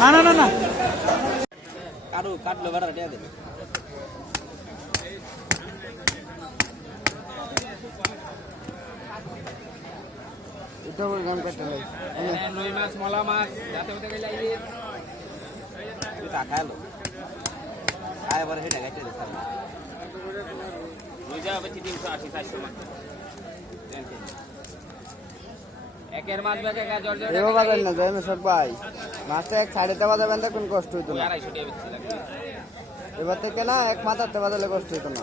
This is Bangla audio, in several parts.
না না না না কারো কাটলো বেড়া দেয়া দে এটা ওই গান কাটতে লাই নই মাছ মলা মাছ যাতে হতে গেলে এই তুই কাটালো আয় বারে হেডা গাইতে দে স্যার রোজা হবে 380 400 মাছ একের মাছ ব্যাগে জর্জ এও বাজার না যায় না সব ভাই মাছটা এক সাইডেতে বাজাবেন তো কোন কষ্ট হইতো না 250 টাকা বেশি লাগে এবার থেকে না এক মাথাতে বাজালে কষ্ট হইতো না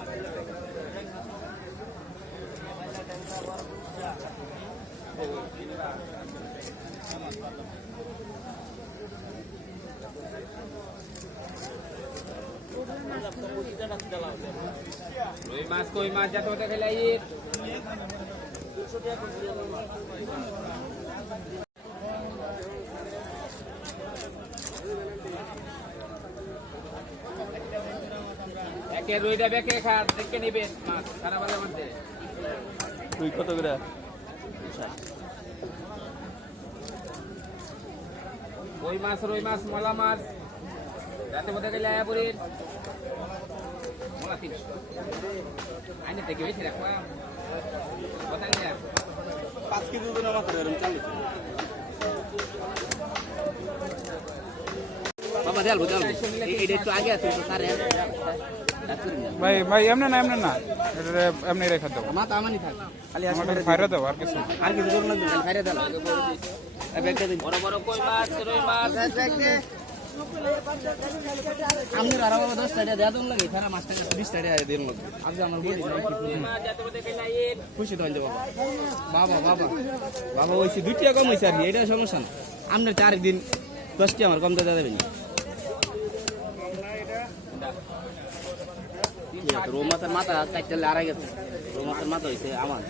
রুই মাছ কই মাছ যাতে হতে গেলে এই একে রুইটা বেকে খা দেখে নিবেন মাছ সারা বাজার মধ্যে তুই কত করে রুই মাছ মলা মাছ যাতে হতে গেলে আয়াপুরের মলা 300 আইনে থেকে বেশি রাখবা কথা নিয়ে 5 কেজি ওজন মাছ ধরুন চালু বাবা দেল বুঝাল এইটা একটু আগে আছে তো সারে ভাই ভাই এমনি না এটা এমনি রেখে দাও মাথা আমানি থাক খালি আমাদের ফায়রা দাও আর কিছু করুন না খাইরে দেন ব্যাগটা দিন বড় বড় কই মাছ রুই মাছ আমি আর বাবা 10 টাকা দেয়া দন লাগে ফেরা মাছ টাকা 20 টাকা দেন লাগে আজ আমার বলি নাই কি মাছ যাতে বলতে গেলে এই খুশি দন যাব বাবা বাবা বাবা ওইছি 2 টাকা কম হইছে আর এটা সমস্যা না আমরা 4 দিন 10 টাকা আমার কম দাদা দেবেন রোমাতের মাথা কাটতে আড়াই গেছে রোমাতের মাথা হইছে আমার